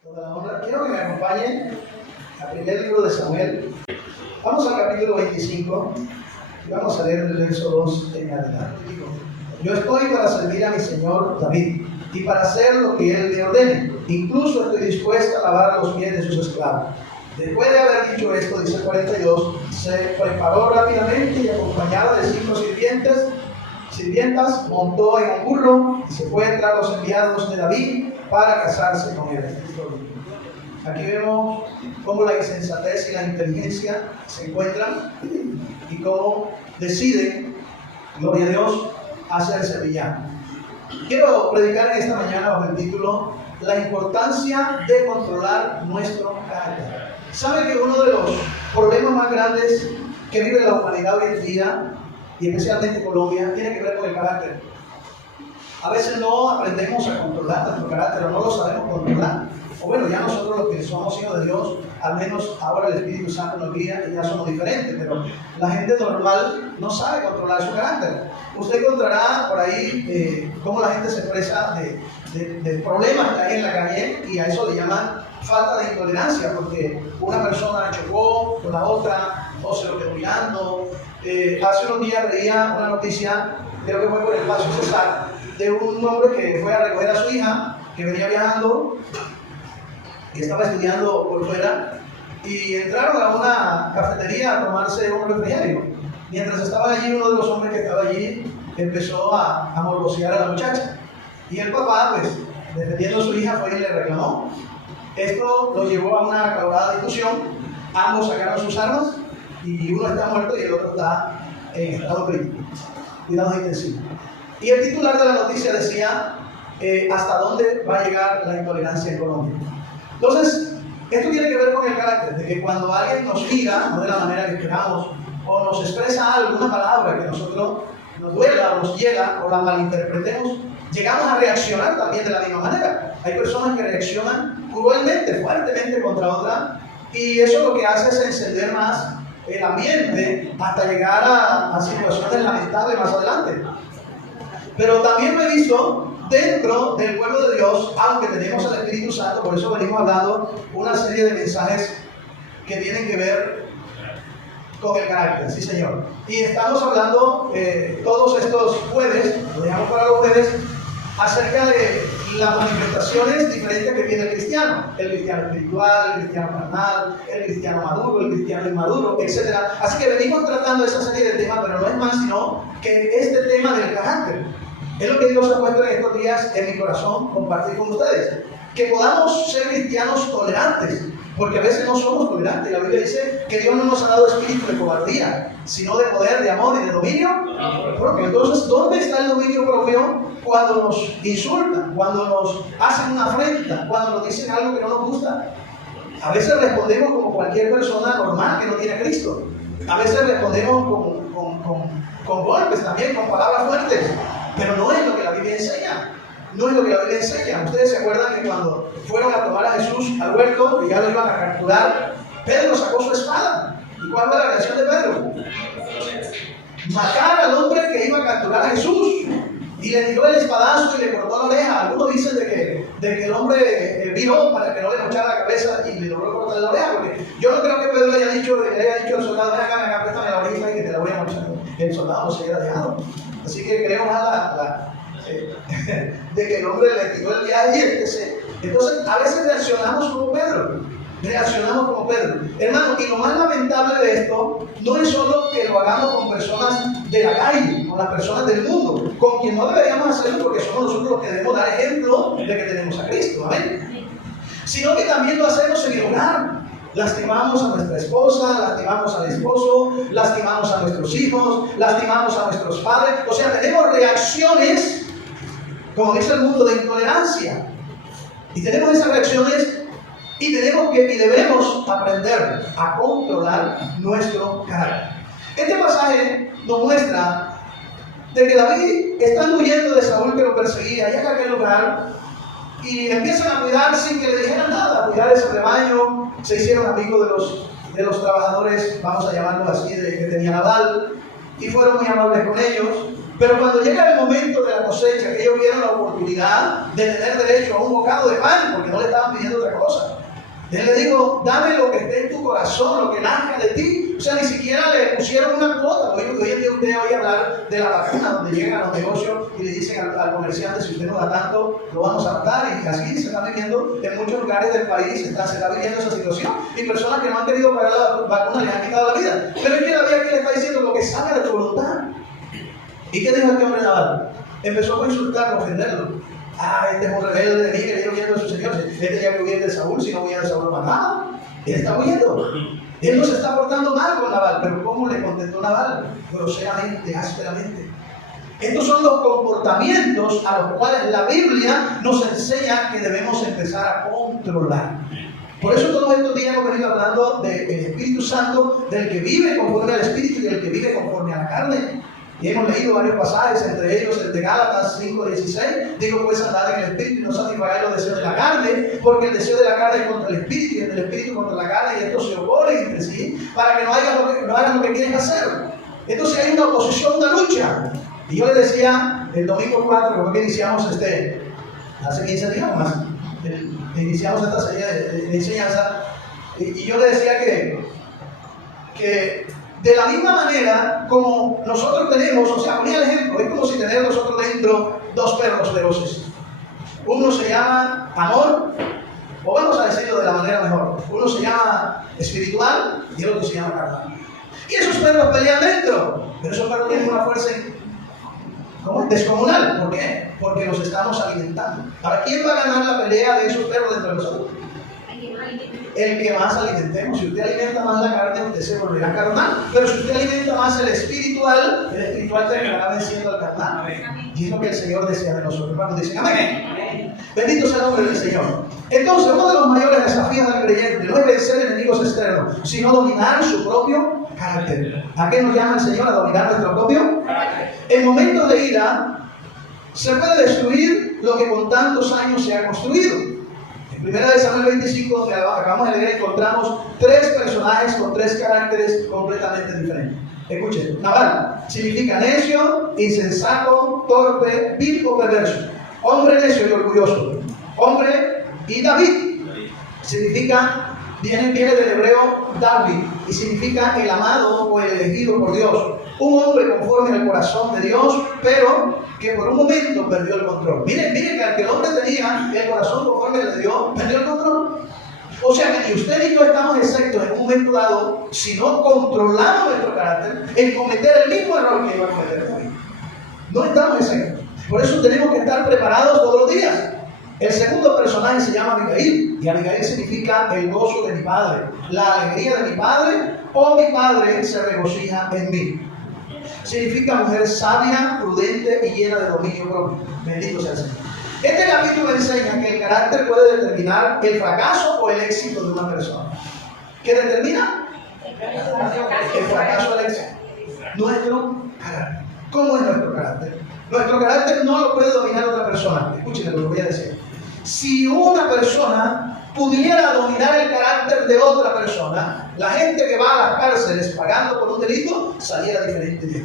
Toda la honra. Quiero que me acompañen al primer libro de Samuel. Vamos al capítulo 25 y vamos a leer el verso 2 en adelante. Yo estoy para servir a mi señor David y para hacer lo que él me ordene. Incluso estoy dispuesta a lavar los pies de sus esclavos. Después de haber dicho esto, dice el 42, se preparó rápidamente y acompañada de 5 sirvientas, montó en un burro y se fue tras los enviados de David para casarse con él. Aquí vemos cómo la insensatez y la inteligencia se encuentran y cómo deciden, gloria a Dios, hacerse villano. Quiero predicar en esta mañana bajo el título La importancia de controlar nuestro carácter. ¿Sabe que uno de los problemas más grandes que vive la humanidad hoy en día, y especialmente Colombia, tiene que ver con el carácter? A veces no aprendemos a controlar nuestro carácter o no lo sabemos controlar. O bueno, ya nosotros los que somos hijos de Dios, al menos ahora el Espíritu Santo nos guía y ya somos diferentes, pero la gente normal no sabe controlar su carácter. Usted encontrará por ahí cómo la gente se expresa de problemas que hay en la calle, y a eso le llaman falta de intolerancia, porque una persona chocó con la otra o se lo quedó mirando. Hace unos días veía una noticia, creo que fue por el Paso Cesar, de un hombre que fue a recoger a su hija, que venía viajando y estaba estudiando por fuera, y entraron a una cafetería a tomarse un refrigerio. Mientras estaba allí, uno de los hombres que estaba allí empezó a morbosear a la muchacha, y el papá, pues defendiendo a su hija, fue y le reclamó. Esto lo llevó a una acalorada discusión. Ambos sacaron sus armas y uno está muerto y el otro está en estado crítico, cuidados intensivos. Y el titular de la noticia decía hasta dónde va a llegar la intolerancia en Colombia. Entonces, esto tiene que ver con el carácter, de que cuando alguien nos mira, no de la manera que esperamos, o nos expresa alguna palabra que a nosotros nos duela o nos llega o la malinterpretemos, llegamos a reaccionar también de la misma manera. Hay personas que reaccionan cruelmente, fuertemente contra otra, y eso lo que hace es encender más el ambiente hasta llegar a situaciones lamentables más adelante. Pero también lo he visto dentro del pueblo de Dios, aunque tenemos al Espíritu Santo. Por eso venimos hablando una serie de mensajes que tienen que ver con el carácter, sí señor. Y estamos hablando todos estos jueves, lo dejamos para los jueves, acerca de las manifestaciones diferentes que tiene el cristiano espiritual, el cristiano carnal, el cristiano maduro, el cristiano inmaduro, etc. Así que venimos tratando esa serie de temas, pero no es más sino que este tema del carácter. Es lo que Dios ha puesto en estos días en mi corazón compartir con ustedes. Que podamos ser cristianos tolerantes, porque a veces no somos tolerantes. La Biblia dice que Dios no nos ha dado espíritu de cobardía, sino de poder, de amor y de dominio propio. Entonces, ¿dónde está el dominio propio? Cuando nos insultan, cuando nos hacen una afrenta, cuando nos dicen algo que no nos gusta. A veces respondemos como cualquier persona normal que no tiene a Cristo. A veces respondemos con golpes también, con palabras fuertes. Pero no es lo que la Biblia enseña. No es lo que la Biblia enseña. Ustedes se acuerdan que cuando fueron a tomar a Jesús al huerto y ya lo iban a capturar, Pedro sacó su espada. ¿Y cuál fue la reacción de Pedro? Matar al hombre que iba a capturar a Jesús. Y le tiró el espadazo y le cortó la oreja. Algunos dicen de que el hombre viró para que no le mochara la cabeza y le logró cortarle la oreja. Porque yo no creo que Pedro le haya dicho al soldado: ven acá, préstame la oreja y que te la voy a mochar. El soldado se hubiera dejado. Así que creo más de que el hombre le tiró el viaje y entonces a veces reaccionamos como Pedro. Hermano, y lo más lamentable de esto no es solo que lo hagamos con personas de la calle, con las personas del mundo, con quien no deberíamos hacerlo, porque somos nosotros los que debemos dar ejemplo de que tenemos a Cristo, amén, sino que también lo hacemos en el hogar. Lastimamos a nuestra esposa, lastimamos al esposo, lastimamos a nuestros hijos, lastimamos a nuestros padres. O sea, tenemos reacciones, como dice el mundo, de intolerancia. Y tenemos esas reacciones y debemos aprender a controlar nuestro carácter. Este pasaje nos muestra de que David, estando huyendo de Saúl que lo perseguía, llega a aquel lugar y empiezan a cuidar sin que le dijeran nada, a cuidar ese rebaño. Se hicieron amigos de los trabajadores, vamos a llamarlos así, que tenía Nabal, y fueron muy amables con ellos. Pero cuando llega el momento de la cosecha, que ellos vieron la oportunidad de tener derecho a un bocado de pan, porque no le estaban pidiendo otra cosa, Él le dijo, dame lo que esté en tu corazón, lo que nazca de ti. O sea, ni siquiera le pusieron una cuota. Hoy en día usted oye hablar de la vacuna, donde llegan a los negocios y le dicen al comerciante, si usted no da tanto, lo vamos a matar. Y así se está viviendo en muchos lugares del país, se está viviendo esa situación. Y personas que no han querido pagar la vacuna les han quitado la vida. Pero es que la Biblia aquí le está diciendo lo que salga de tu voluntad. ¿Y qué dijo este hombre Nabal? Empezó a insultarlo, a ofenderlo. Este es un rebelde de mí que viene huyendo de su señor. Este ya que huye de Saúl, si no huye de Saúl lo mataba. Él está huyendo. Él no se está portando mal con Nabal, pero ¿cómo le contestó Nabal? Groseramente, ásperamente. Estos son los comportamientos a los cuales la Biblia nos enseña que debemos empezar a controlar. Por eso todos estos días hemos venido hablando del Espíritu Santo, del que vive conforme al Espíritu y del que vive conforme a la carne. Y hemos leído varios pasajes, entre ellos el de Gálatas 5:16. Digo, pues andad en el Espíritu y no satisfagáis los deseos de la carne, porque el deseo de la carne es contra el Espíritu y el del Espíritu contra la carne, y estos se oponen entre sí, para que no hagan lo que quieren hacer. Entonces hay una oposición, una lucha. Y yo le decía el domingo 4, porque iniciamos hace 15 días más, iniciamos esta serie de enseñanza, y yo le decía que de la misma manera como nosotros tenemos, o sea, ponía el ejemplo, es como si tener nosotros dentro dos perros feroces. Uno se llama amor, o vamos a decirlo de la manera mejor, uno se llama espiritual y el otro se llama carnal. Y esos perros pelean dentro, pero esos perros tienen una fuerza descomunal. ¿Por qué? Porque los estamos alimentando. ¿Para quién va a ganar la pelea de esos perros dentro de nosotros? El que más alimentemos. Si usted alimenta más la carne, usted se volverá carnal. Pero si usted alimenta más el espiritual terminará venciendo al carnal. Y es lo que el Señor desea de nosotros. Cuando dicen amén. Bendito sea el nombre del Señor. Entonces, uno de los mayores desafíos del creyente no es vencer enemigos externos, sino dominar su propio carácter. ¿A qué nos llama el Señor? A dominar nuestro propio carácter. En momentos de ira, se puede destruir lo que con tantos años se ha construido. En 1 Samuel 25, donde acabamos de leer, encontramos tres personajes con tres caracteres completamente diferentes. Escuchen, Nabal significa necio, insensato, torpe, vil o perverso. Hombre necio y orgulloso. Hombre, y David significa, viene del hebreo David, y significa el amado o el elegido por Dios. Un hombre conforme al corazón de Dios, pero que por un momento perdió el control. Miren que el hombre tenía el corazón conforme al de Dios, perdió el control. O sea que ni usted ni yo estamos exentos en un momento dado, si no controlamos nuestro carácter, en cometer el mismo error que iba a cometer David. No estamos exentos. Por eso tenemos que estar preparados todos los días. El segundo personaje se llama Abigail, y Abigail significa el gozo de mi padre, la alegría de mi padre, o mi padre se regocija en mí. Significa mujer sabia, prudente y llena de dominio propio. Bendito sea el Señor. Este capítulo enseña que el carácter puede determinar el fracaso o el éxito de una persona. ¿Qué determina? El fracaso o el éxito. Nuestro carácter. ¿Cómo es nuestro carácter? Nuestro carácter no lo puede dominar otra persona. Escuchen lo que voy a decir. Si una persona pudiera dominar el carácter de otra persona, la gente que va a las cárceles pagando por un delito saliera diferente.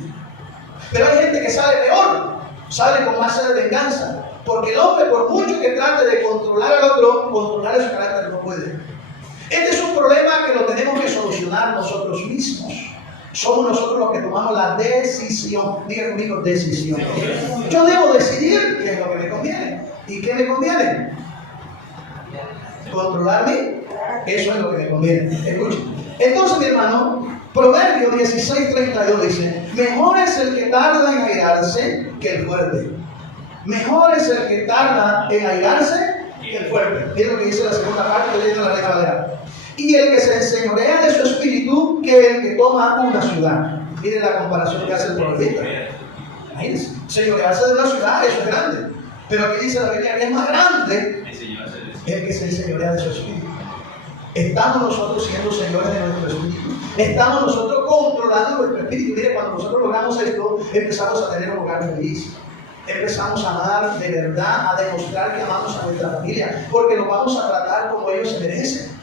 Pero hay gente que sale peor, sale con más sed de venganza, porque el hombre, por mucho que trate de controlar al otro, controlar su carácter no puede. Este es un problema que lo tenemos que solucionar nosotros mismos. Somos nosotros los que tomamos la decisión. Diga conmigo, decisión. Yo debo decidir qué es lo que me conviene. ¿Y qué me conviene? Controlarme. Eso es lo que me conviene. Escuchen. Entonces, mi hermano, Proverbio 16:32 dice: mejor es el que tarda en airarse que el fuerte. Mejor es el que tarda en airarse que el fuerte. Es lo que dice la segunda parte de la Reina Valera. Y el que se enseñorea de su espíritu que el que toma una ciudad. Miren la comparación que hace el profeta. Imagínense, señorearse de una ciudad, eso es grande. Pero aquí dice la Biblia que es más grande el que se enseñorea de su espíritu. Estamos nosotros siendo señores de nuestro espíritu. Estamos nosotros controlando nuestro espíritu. Mire, cuando nosotros logramos esto, empezamos a tener un hogar feliz. Empezamos a amar de verdad, a demostrar que amamos a nuestra familia, porque nos vamos a tratar como ellos se merecen.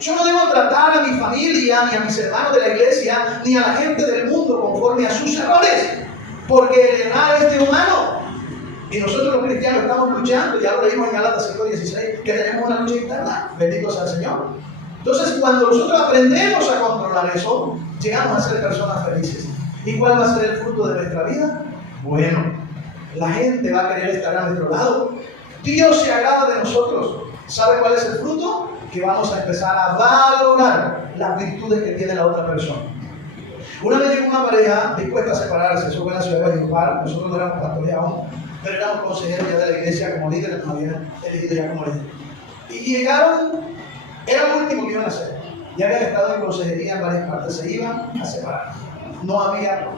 Yo no debo tratar a mi familia, ni a mis hermanos de la iglesia, ni a la gente del mundo conforme a sus errores, porque el errar es de humano. Y nosotros los cristianos estamos luchando, ya lo leímos en Gálatas 5:16, que tenemos una lucha interna. Bendito sea el Señor. Entonces, cuando nosotros aprendemos a controlar eso, llegamos a ser personas felices. ¿Y cuál va a ser el fruto de nuestra vida? Bueno, la gente va a querer estar a nuestro lado. Dios se agrada de nosotros. ¿Sabe cuál es el fruto? Que vamos a empezar a valorar las virtudes que tiene la otra persona. Una vez llegó una pareja dispuesta a separarse, eso fue en la ciudad de Valledupar. Nosotros no éramos pastores aún, pero éramos consejeros ya de la iglesia como líderes, nos habían elegido ya como líderes. Y llegaron, era lo último que iban a hacer. Ya habían estado en consejería en varias partes, se iban a separar. No había,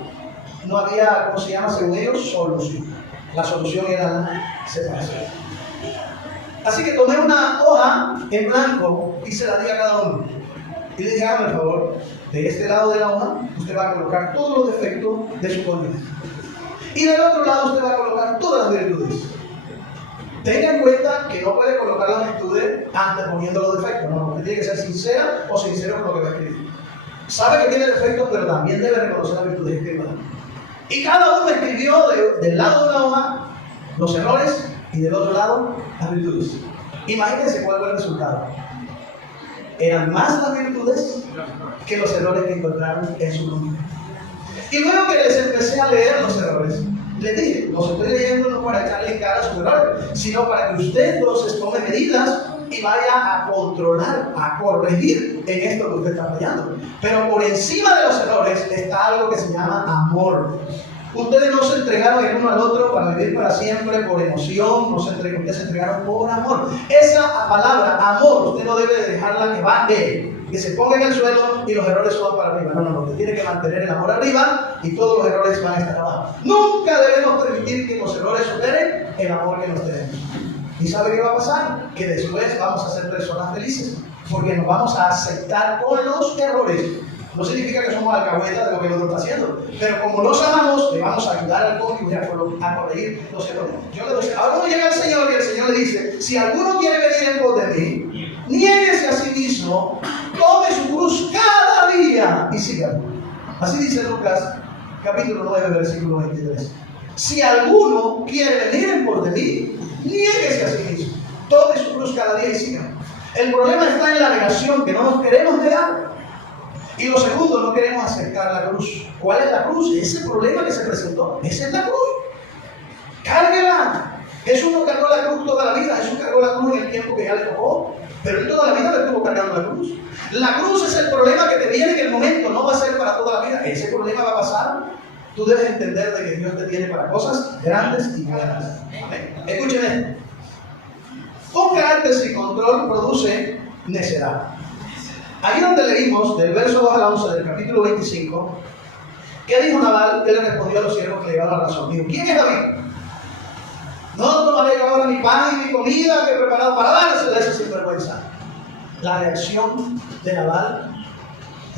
¿cómo se llama? Según ellos, solución. La solución era la separación. Así que tomé una hoja en blanco y se la di a cada uno. Y le dije, hágame el favor, de este lado de la hoja, usted va a colocar todos los defectos de su cónyuge. Y del otro lado usted va a colocar todas las virtudes. Tenga en cuenta que no puede colocar las virtudes anteponiendo los defectos. No, usted tiene que ser sincera o sincero con lo que va a escribir. Sabe que tiene defectos, pero también debe reconocer las virtudes que escriba. Y cada uno escribió del lado de una hoja los errores y del otro lado las virtudes. Imagínense cuál fue el resultado. Eran más las virtudes que los errores que encontraron en su cónyuge. Y luego que les empecé a leer los errores, les dije, los estoy leyendo no para echarle en cara sus errores, sino para que usted entonces tome medidas y vaya a controlar, a corregir en esto que usted está fallando. Pero por encima de los errores está algo que se llama amor. Ustedes no se entregaron el uno al otro para vivir para siempre por emoción, ustedes se entregaron por amor. Esa palabra, amor, usted no debe de dejarla que baje, que se ponga en el suelo y los errores suban para arriba. No, usted tiene que mantener el amor arriba y todos los errores van a estar abajo. Nunca debemos permitir que los errores superen el amor que nos tenemos. ¿Y sabe qué va a pasar? Que después vamos a ser personas felices, porque nos vamos a aceptar con los errores. No significa que somos alcahuetas de lo que el otro está haciendo, pero como los amamos, le vamos a ayudar al cónyuge a corregir los errores. Ahora uno llega al Señor y el Señor le dice, si alguno quiere venir en pos de mí, niéguese a sí mismo, tome su cruz cada día y sígame. Así dice Lucas, capítulo 9, versículo 23. Si alguno quiere venir en pos de mí, niéguese a sí mismo, tome su cruz cada día y sígame. El problema está en la negación, que no nos queremos negar. Y lo segundo, no queremos aceptar la cruz. ¿Cuál es la cruz? Ese problema que se presentó. Esa es la cruz. Cárguela. Jesús no cargó la cruz toda la vida. Jesús cargó la cruz en el tiempo que ya le tocó. Pero él toda la vida le estuvo cargando la cruz. La cruz es el problema que te viene en el momento. No va a ser para toda la vida. Ese problema va a pasar. Tú debes entender de que Dios te tiene para cosas grandes y buenas. Amén. Escuchen esto. Un carácter sin control produce necedad. Ahí donde leímos del verso 2 al 11 del capítulo 25, ¿qué dijo Nabal? ¿Qué le respondió a los siervos que le llevaron la razón? Dijo, ¿quién es David? No tomaré yo ahora mi pan y mi comida que he preparado para dársela a ese sinvergüenza. La reacción de Nabal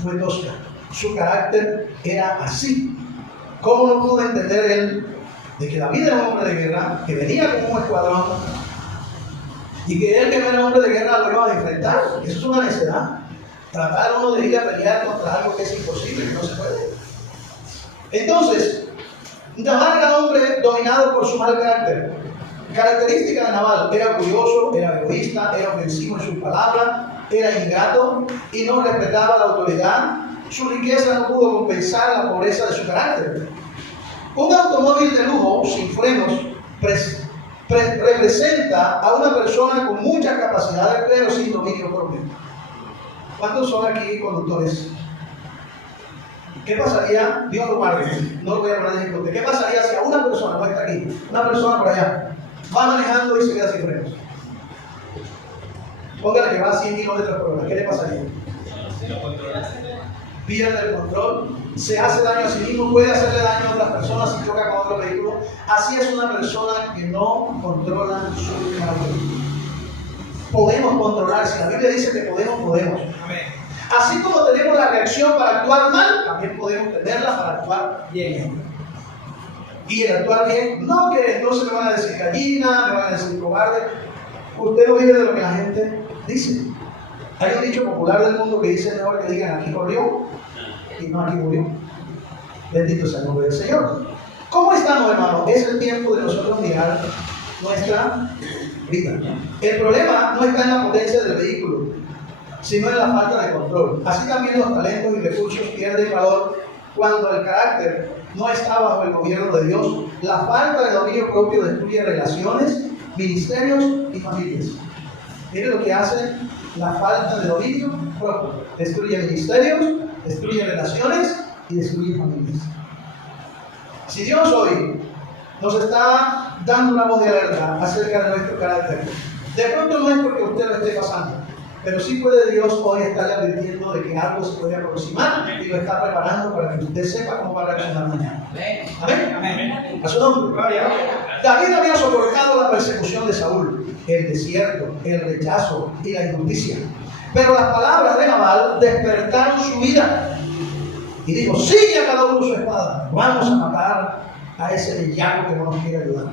fue tosca. Su carácter era así. ¿Cómo no pudo entender él de que David era un hombre de guerra, que venía con un escuadrón y que él que no era hombre de guerra lo iba a enfrentar? Eso es una necedad. Tratar uno de ir a pelear contra algo que es imposible, que no se puede. Entonces, Nabal era un hombre dominado por su mal carácter. Característica de Nabal: era orgulloso, era egoísta, era ofensivo en sus palabras, era ingrato y no respetaba la autoridad. Su riqueza no pudo compensar la pobreza de su carácter. Un automóvil de lujo sin frenos representa a una persona con muchas capacidades pero sin dominio propio. ¿Cuántos son aquí conductores? ¿Qué pasaría? Dios lo guarde, no lo voy a poner en ejemplo. ¿Qué pasaría si a una persona, no está aquí, una persona por allá, va manejando y se queda sin frenos? Póngale que va a 100 kilómetros por hora, ¿qué le pasaría? Pierde el control, se hace daño a sí mismo, puede hacerle daño a otras personas si choca con otro vehículo. Así es una persona que no controla su carácter. Podemos controlar, si la Biblia dice que podemos. Así como tenemos la reacción para actuar mal, también podemos tenerla para actuar bien. Y el actuar bien, no que entonces me van a decir gallina, me van a decir cobarde. Usted no vive de lo que la gente dice. Hay un dicho popular del mundo que dice mejor que digan aquí corrió y no aquí murió. Bendito sea el nombre del Señor. ¿Cómo estamos, hermano? Es el tiempo de nosotros mirar nuestra vida. El problema no está en la potencia del vehículo, sino en la falta de control. Así también los talentos y recursos pierden valor cuando el carácter no está bajo el gobierno de Dios. La falta de dominio propio destruye relaciones, ministerios y familias. Mire lo que hace la falta de dominio propio. Destruye ministerios, destruye relaciones y destruye familias. Si Dios hoy nos está dando una voz de alerta acerca de nuestro carácter, de pronto no es porque usted lo esté pasando, pero sí puede Dios hoy estarle advirtiendo de que algo se puede aproximar y lo está preparando para que usted sepa cómo va a reaccionar mañana. Amén. Amén. A su nombre. David había soportado la persecución de Saúl, el desierto, el rechazo y la injusticia. Pero las palabras de Nabal despertaron su ira. Y dijo: sigue a cada uno su espada, vamos a matar a ese villano que no nos quiere ayudar.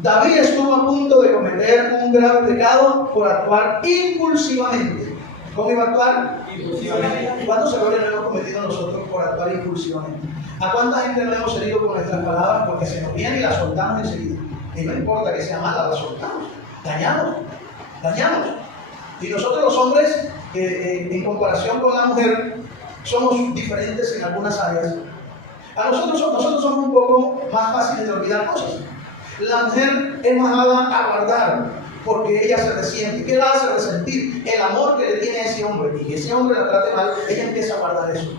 David estuvo a punto de cometer un grave pecado por actuar impulsivamente. ¿Cómo iba a actuar? Impulsivamente. ¿Cuántos errores no hemos cometido nosotros por actuar impulsivamente? ¿A cuánta gente no hemos herido con nuestras palabras porque se nos viene y las soltamos enseguida? Y no importa que sea mala, la soltamos. Dañamos. Y nosotros los hombres, en comparación con la mujer, somos diferentes en algunas áreas. Nosotros somos un poco más fáciles de olvidar cosas. La mujer es más dada a guardar porque ella se resiente. ¿Qué la hace resentir? El amor que le tiene a ese hombre. Y que ese hombre la trate mal, ella empieza a guardar eso.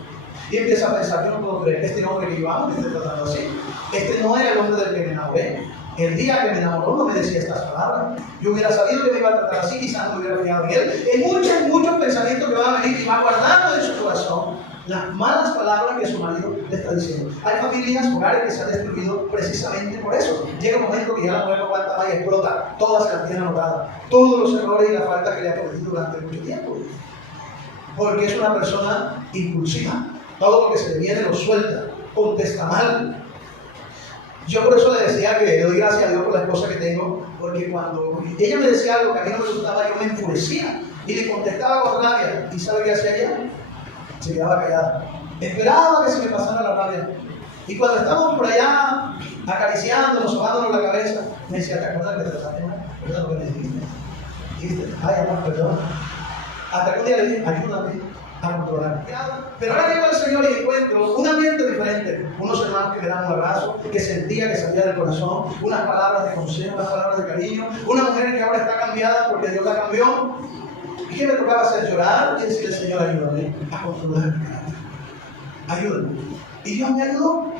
Y empieza a pensar: yo no puedo creer, este hombre que yo amo me esté tratando así. Este no era el hombre del que me enamoré. El día que me enamoró no me decía estas palabras. Yo hubiera sabido que me iba a tratar así, quizás no me hubiera fijado en él. Hay muchos pensamientos que van a venir y va guardando en su corazón las malas palabras que su marido le está diciendo. Hay familias, hogares que se han destruido precisamente por eso. Llega un momento que ya la mujer no aguanta más y explota. Todas se las tiene anotadas. Todos los errores y la falta que le ha cometido durante mucho tiempo. Porque es una persona impulsiva. Todo lo que se le viene lo suelta. Contesta mal. Yo por eso le decía que le doy gracias a Dios por la esposa que tengo. Porque cuando ella me decía algo que a mí no me gustaba, yo me enfurecía. Y le contestaba con rabia. ¿Y sabe qué hacía ella? Se quedaba callada. Esperaba que se me pasara la rabia. Y cuando estábamos por allá acariciándonos, sobándonos la cabeza, me decía: ¿te acuerdas que te trataste mal? ¿Verdad lo que me dijiste? Dijiste: ay, amor, perdón. Hasta que un día le dije: ayúdame a controlar. Pero ahora llego al Señor y encuentro un ambiente diferente. Unos hermanos que me dan un abrazo, que sentía que salía del corazón, unas palabras de consejo, unas palabras de cariño, una mujer que ahora está cambiada porque Dios la cambió. ¿Y qué me tocaba hacer? Llorar y decirle: Señor, ayúdame a controlar mi carácter. Ayúdame. Y Dios me ayudó.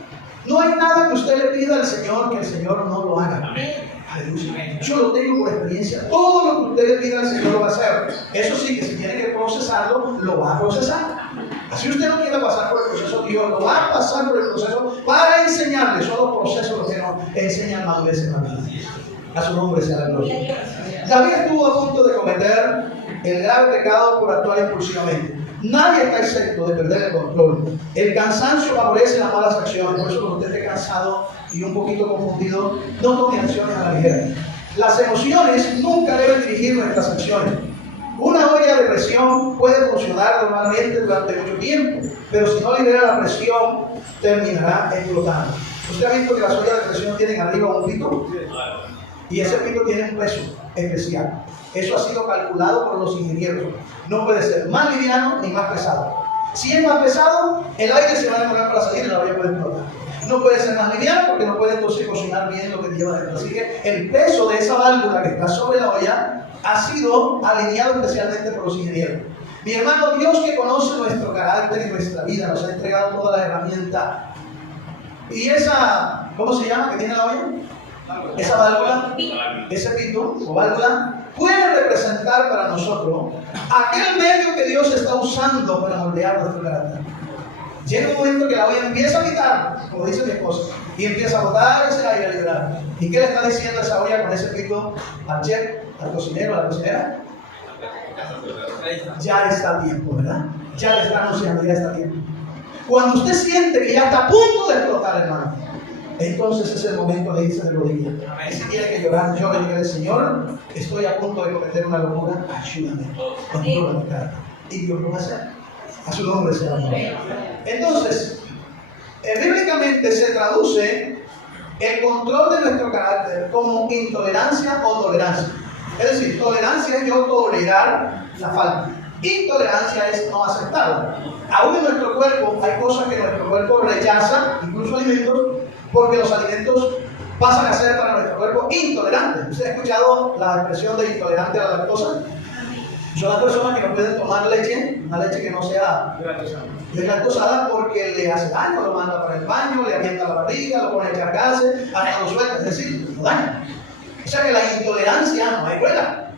No hay nada que usted le pida al Señor que el Señor no lo haga. Aleluya. Yo lo tengo por experiencia. Todo lo que usted le pida al Señor lo va a hacer. Eso sí, que si tiene que procesarlo, lo va a procesar. Así usted no quiere pasar por el proceso, Dios lo va a pasar por el proceso para enseñarle. Son los procesos los que nos enseñan más veces en la vida. A su nombre sea la gloria. David estuvo a punto de cometer el grave pecado por actuar impulsivamente. Nadie está exento de perder el control. El cansancio favorece las malas acciones. Por eso, cuando usted esté cansado y un poquito confundido, no tome acciones a la ligera. Las emociones nunca deben dirigir nuestras acciones. Una olla de presión puede funcionar normalmente durante mucho tiempo, pero si no libera la presión, terminará explotando. ¿Usted ha visto que las ollas de presión tienen arriba un pito? Y ese pito tiene un peso especial. Eso ha sido calculado por los ingenieros. No puede ser más liviano ni más pesado. Si es más pesado, el aire se va a demorar para salir y la olla puede explotar. No puede ser más liviano porque no puede entonces cocinar bien lo que lleva dentro. Así que el peso de esa válvula que está sobre la olla ha sido alineado especialmente por los ingenieros. Mi hermano, Dios, que conoce nuestro carácter y nuestra vida, nos ha entregado todas las herramientas. Y esa, ¿cómo se llama? ¿Que tiene la olla? Esa válvula, ese pito o válvula, puede representar para nosotros aquel medio que Dios está usando para moldear nuestro carácter. Llega un momento que la olla empieza a pitar, como dice mi esposa, y empieza a botar ese aire a liberar. ¿Y qué le está diciendo esa olla con ese pito al chef, al cocinero, a la cocinera? Ya está a tiempo, ¿verdad? Ya le está anunciando, ya está a tiempo. Cuando usted siente que ya está a punto de explotar, hermano, entonces es el momento de irse de rodillas. Y si tiene que llorar, yo le digo: Señor, estoy a punto de cometer una locura, ayúdame, controla mi carácter. Y Dios lo va a hacer. A su nombre sea el nombre. Entonces, bíblicamente se traduce el control de nuestro carácter como intolerancia o tolerancia. Es decir, tolerancia es yo tolerar la falta. Intolerancia es no aceptarla. Aún en nuestro cuerpo hay cosas que nuestro cuerpo rechaza, incluso alimentos, porque los alimentos pasan a ser para nuestro cuerpo intolerantes. ¿Usted ha escuchado la expresión de intolerante a la lactosa? Son las personas que no pueden tomar leche, una leche que no sea deslactosada, porque le hace daño, lo manda para el baño, le avienta la barriga, lo pone a echar gases, hasta lo suelta, es decir, lo daña. O sea que la intolerancia no hay buena.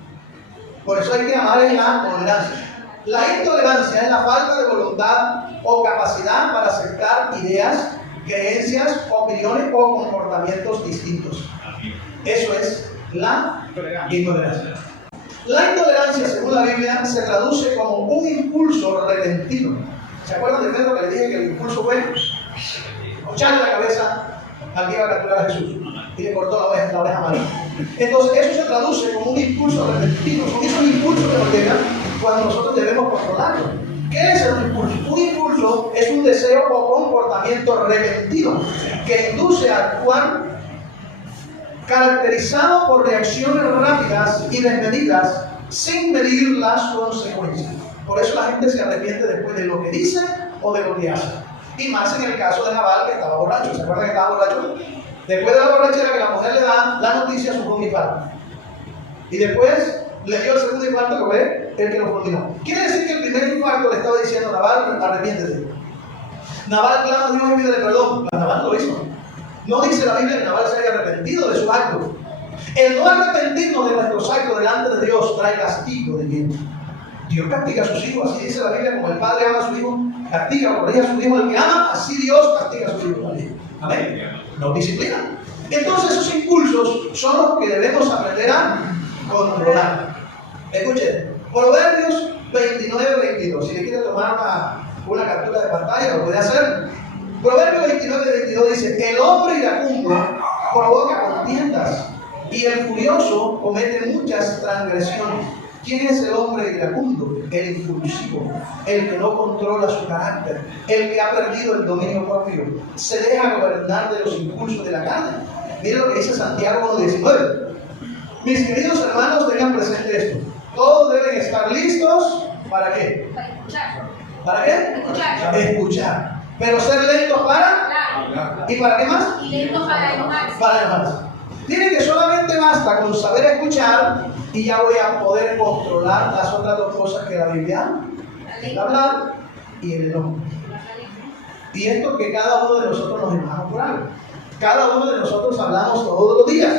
Por eso hay que amar en la tolerancia. La intolerancia es la falta de voluntad o capacidad para aceptar ideas, creencias, opiniones o comportamientos distintos. Eso es la intolerancia. La intolerancia, según la Biblia, se traduce como un impulso repentino. ¿Se acuerdan de Pedro que le dije que el impulso fue echarle la cabeza al que iba a capturar a Jesús y le cortó la oreja mala? Entonces, eso se traduce como un impulso repentino. Son esos impulsos que nos llegan cuando nosotros debemos controlarlo. ¿Qué es un impulso? Un impulso es un deseo o comportamiento repentino que induce a actuar, caracterizado por reacciones rápidas y desmedidas sin medir las consecuencias. Por eso la gente se arrepiente después de lo que dice o de lo que hace. Y más en el caso de Nabal, que estaba borracho. ¿Se acuerdan que estaba borracho? Después de la borrachera que la mujer le da la noticia, sufrió un infarto. Y después le dio el segundo infarto, que fue el que lo fulminó. Quiere decir que el primer infarto le estaba diciendo a Nabal, arrepiéntete. Nabal clama a Dios y pide perdón. Nabal lo hizo. No dice la Biblia que Nabal se haya arrepentido de sus actos. El no arrepentirnos de nuestros actos delante de Dios trae castigo de Dios. Dios castiga a sus hijos, así dice la Biblia, como el padre ama a su hijo, castiga o corrige a su hijo el que ama, así Dios castiga a su hijo también. Amén. Nos disciplina. Entonces esos impulsos son los que debemos aprender a controlar. Escuchen, Proverbios 29-22. Si le quiere tomar una captura de pantalla, lo puede hacer. Proverbios 29-22 dice: el hombre iracundo provoca contiendas y el furioso comete muchas transgresiones. ¿Quién es el hombre iracundo? El impulsivo, el que no controla su carácter, el que ha perdido el dominio propio, se deja gobernar de los impulsos de la carne. Miren lo que dice Santiago 1:19. Mis queridos hermanos, tengan presente esto. Todos deben estar listos. ¿Para qué? Para escuchar. ¿Para qué? Escuchar. Escuchar. Pero ser lentos para. ¿Y para qué más? Y lentos para enojarse. Para enojarse. Miren que solamente basta con saber escuchar y ya voy a poder controlar las otras dos cosas que la Biblia: el hablar y el enojo. Y esto que cada uno de nosotros nos enojamos por algo. Cada uno de nosotros hablamos todos los días.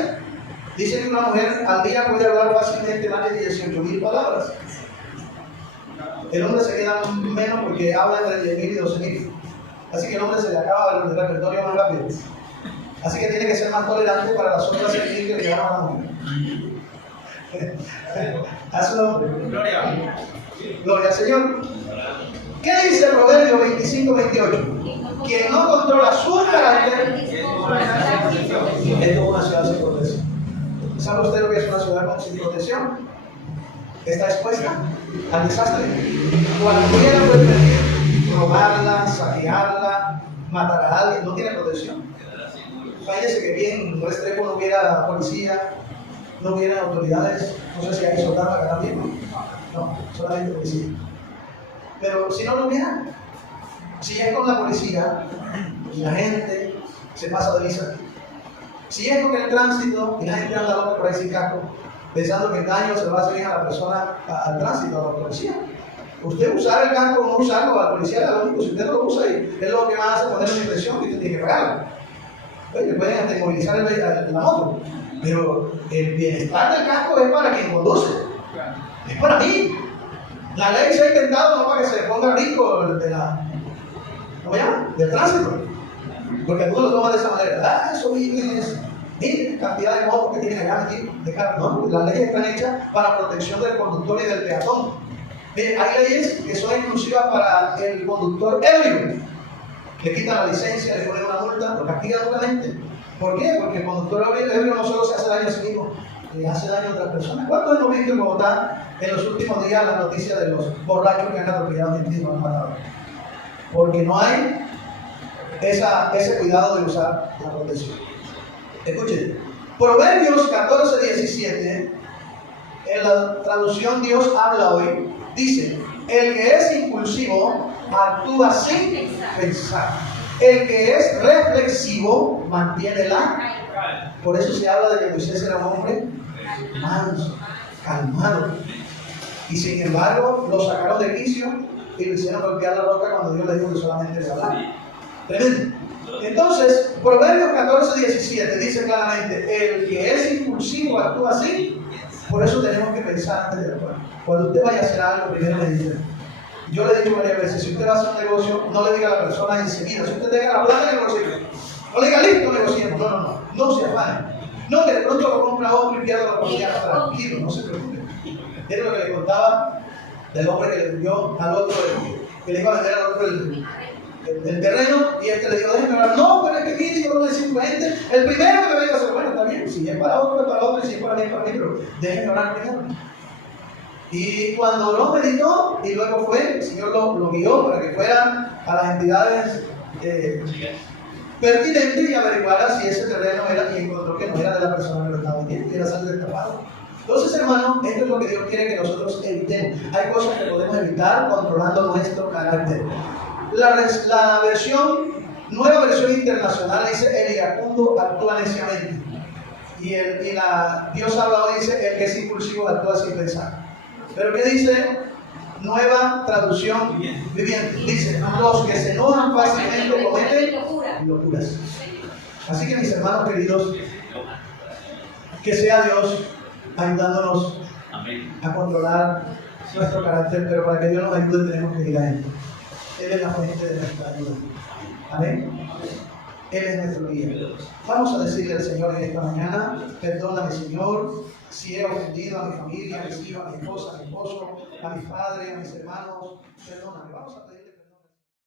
Dice que una mujer al día puede hablar fácilmente más de 18,000 palabras. El hombre se queda menos porque habla entre 10,000 y 12,000. Así que el hombre se le acaba el repertorio más rápido. Así que tiene que ser más tolerante para las otras 6,000 que le llaman a la mujer. A su nombre. Gloria al Señor. ¿Qué dice el Proverbio 25-28? Quien no controla su carácter es como una ciudad sin protección. ¿Sabe usted lo que es una ciudad sin protección? Está expuesta al desastre. Cualquiera puede venir, robarla, saquearla, matar a alguien, no tiene protección. Fíjese que bien en Restrepo no hubiera policía, no hubiera autoridades, no sé si hay soldados acá también, no, solamente policía. Pero si no lo hubiera, si es con la policía y la gente se pasa de visa, si es con el tránsito y la gente anda loca por ahí sin casco, pensando que el daño se lo va a hacer a la persona, al tránsito, a la policía. Usted usar el casco o no usarlo, a la policía es lo único. Si usted no lo usa, es lo que va a hacer poner una impresión que usted tiene que pagarlo. Le pueden hasta inmovilizar la moto, pero el bienestar del casco es para quien conduce, es para mí. La ley se ha intentado no para que se ponga rico ¿cómo se llama? Del tránsito, porque algunos lo toman de esa manera. Eso es, miren cantidad de motos que tienen allá metidos de carro. No, las leyes están hechas para protección del conductor y del peatón. Hay leyes que son exclusivas para el conductor ebrio. Le quitan la licencia, le ponen una multa, lo castigan duramente. ¿Por qué? Porque el conductor ebrio no solo se hace daño a sí mismo, le hace daño a otras personas. ¿Cuántos hemos visto en Bogotá en los últimos días las noticias de los borrachos que han atropellado gente y no han matado? Porque no hay ese cuidado de usar la protección. Escuchen, Proverbios 14:17, en la traducción Dios habla hoy, dice: el que es impulsivo actúa sin pensar. El que es reflexivo mantiene la. Por eso se habla de que Moisés era un hombre manso, calmado. Y sin embargo, lo sacaron de quicio y lo hicieron golpear la roca cuando Dios le dijo que solamente le hablara. Tremendo. Entonces, Proverbios 14:17 dice claramente: el que es impulsivo actúa así. Por eso tenemos que pensar antes de actuar. Cuando usted vaya a hacer algo, primero medite. Yo le he dicho varias veces: si usted va a hacer un negocio, no le diga a la persona enseguida. Si usted tenga la plata, negocie. No le diga: listo, negociemos. No se afane. No, que de pronto lo compra otro y pierde la oportunidad. Tranquilo, no se preocupe. Es lo que le contaba del hombre que le vendió al otro, que le iba a vender al otro el terreno, y este le dijo: déjeme hablar. No, pero es que mire, yo lo necesito 20. El primero que me venga a hacer, bueno, está bien. Si es para otro, es para otro, y si es para mí, pero déjeme hablar primero. Y cuando oró, meditó, y luego fue, el Señor lo guió para que fuera a las entidades pertinentes y averiguara si ese terreno era, y encontró que no era de la persona que lo estaba vendiendo, y era salir destapado. Entonces, hermanos, esto es lo que Dios quiere que nosotros evitemos. Hay cosas que podemos evitar controlando nuestro carácter. La nueva versión internacional dice: el iracundo actúa neciamente. Y Dios habla hoy, dice: el que es impulsivo actúa sin pensar. Pero ¿qué dice nueva traducción viviente? Dice: los que se enojan fácilmente cometen locuras. Así que, mis hermanos queridos, que sea Dios ayudándonos a controlar nuestro carácter, pero para que Dios nos ayude tenemos que ir a Él. Él es la fuente de nuestra ayuda. Amén. Él es nuestro guía. Vamos a decirle al Señor en esta mañana: perdóname, Señor, si he ofendido a mi familia, a mis hijos, a mi esposa, a mi esposo, a mis padres, a mis hermanos. Perdóname. Vamos a